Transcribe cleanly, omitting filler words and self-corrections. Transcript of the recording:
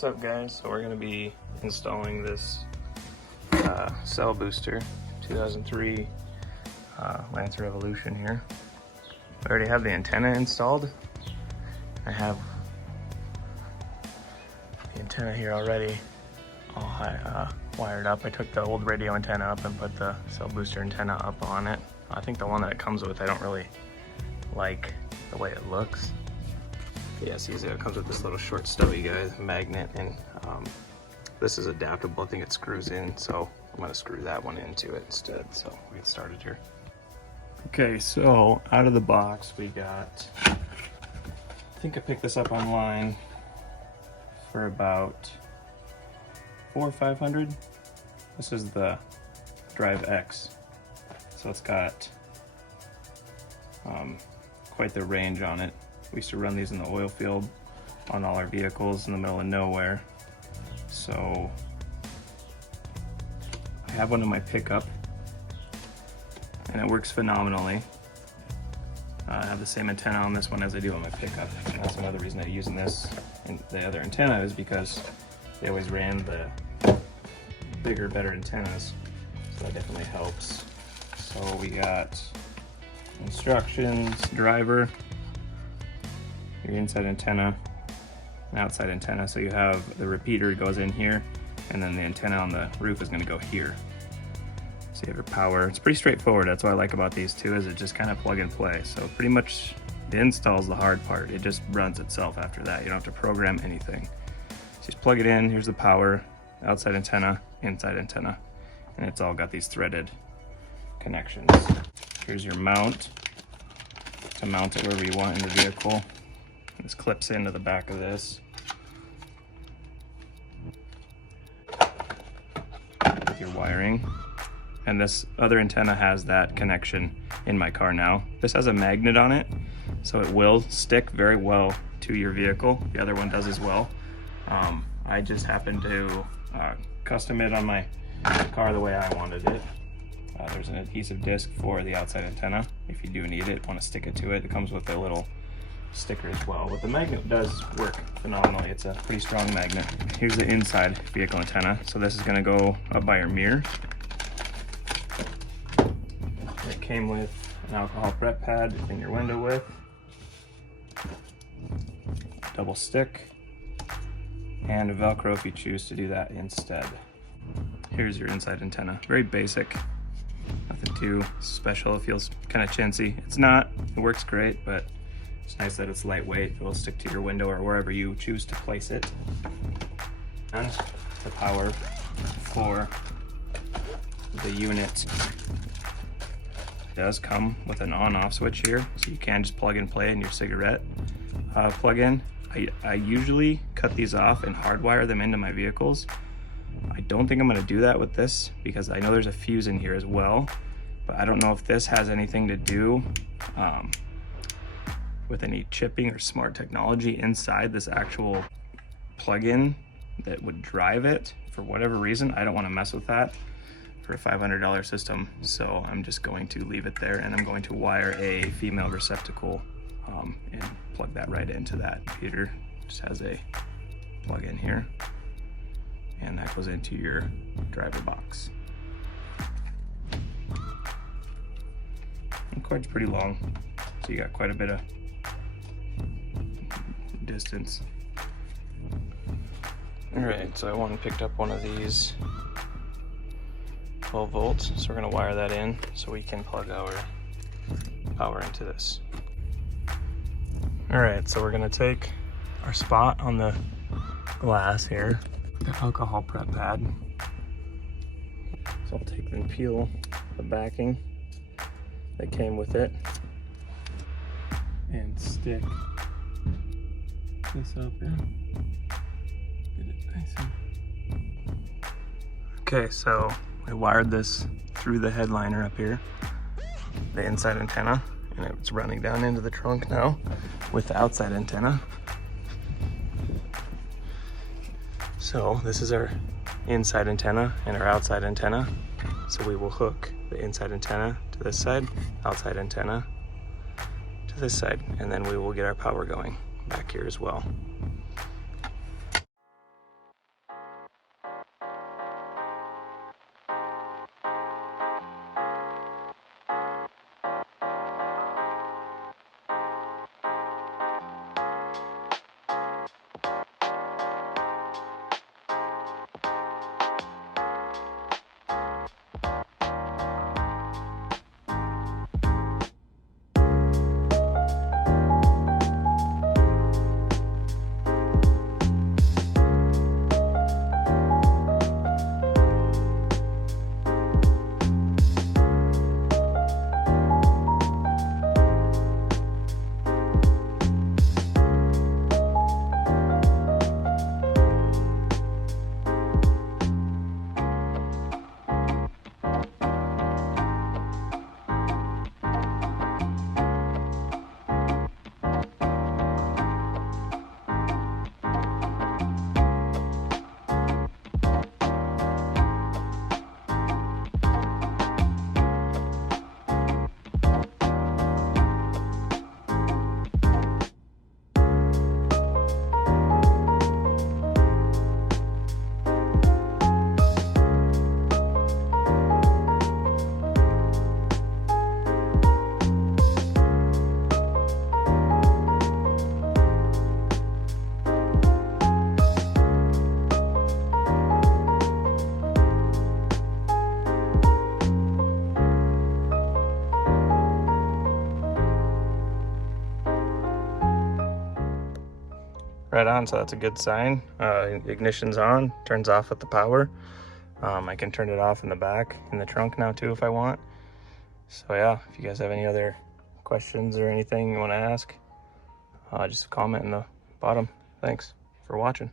What's up guys? So we're going to be installing this cell booster 2003 Lancer Evolution here. I already have the antenna installed. I have the antenna here already all wired up. I took the old radio antenna up and put the cell booster antenna up on it. I think the one that it comes with, I don't really like the way it looks. Yeah, see, it comes with this little short stubby guy, magnet, and this is adaptable. I think it screws in, so I'm gonna screw that one into it instead. So we'll get started here. Okay, so out of the box we got, I think I picked this up online for about $400 or $500. This is the Drive X, so it's got quite the range on it. We used to run these in the oil field on all our vehicles in the middle of nowhere. So I have one in my pickup and it works phenomenally. I have the same antenna on this one as I do on my pickup. And that's another reason I'm using this and the other antenna is because they always ran the bigger, better antennas. So that definitely helps. So we got instructions, driver, your inside antenna, and outside antenna. So you have the repeater goes in here, and then the antenna on the roof is going to go here. So you have your power. It's pretty straightforward. That's what I like about these two, is it just kind of plug and play. So pretty much the install is the hard part. It just runs itself after that. You don't have to program anything. So just plug it in. Here's the power, outside antenna, inside antenna, and it's all got these threaded connections. Here's your mount to mount it wherever you want in the vehicle. This clips into the back of this with your wiring. And this other antenna has that connection in my car now. This has a magnet on it, so it will stick very well to your vehicle. The other one does as well. I just happened to custom it on my car the way I wanted it. There's an adhesive disc for the outside antenna if you do need it, want to stick it to it. It comes with a little sticker as well, but the magnet does work phenomenally. It's a pretty strong magnet. Here's the inside vehicle antenna. So this is going to go up by your mirror. It came with an alcohol prep pad to clean your window with, double stick, and a Velcro if you choose to do that instead. Here's your inside antenna. Very basic, nothing too special. It feels kind of chintzy. It's not, it works great, but it's nice that it's lightweight. It'll stick to your window or wherever you choose to place it. And the power for the unit does come with an on-off switch here, so you can just plug and play in your cigarette plug-in. I usually cut these off and hardwire them into my vehicles. I don't think I'm going to do that with this because I know there's a fuse in here as well, but I don't know if this has anything to do with any chipping or smart technology inside this actual plug-in that would drive it for whatever reason. I don't want to mess with that for a $500 system, so I'm just going to leave it there, and I'm going to wire a female receptacle and plug that right into that computer. Just has a plug-in here, and that goes into your driver box. The cord's pretty long, so you got quite a bit of distance. All right, so I went and picked up one of these 12 volts, so we're gonna wire that in so we can plug our power into this. All right, so we're gonna take our spot on the glass here, the alcohol prep pad. So I'll take and peel the backing that came with it and stick this up here. Get it nice and... Okay, so I wired this through the headliner up here, the inside antenna, and it's running down into the trunk now with the outside antenna. So this is our inside antenna and our outside antenna. So we will hook the inside antenna to this side, outside antenna to this side, and then we will get our power going back here as well. right on, so that's a good sign. Ignition's on, turns off with the power. I can turn it off in the back, in the trunk now too if I want. So yeah, if you guys have any other questions or anything you want to ask, just comment in the bottom. Thanks for watching.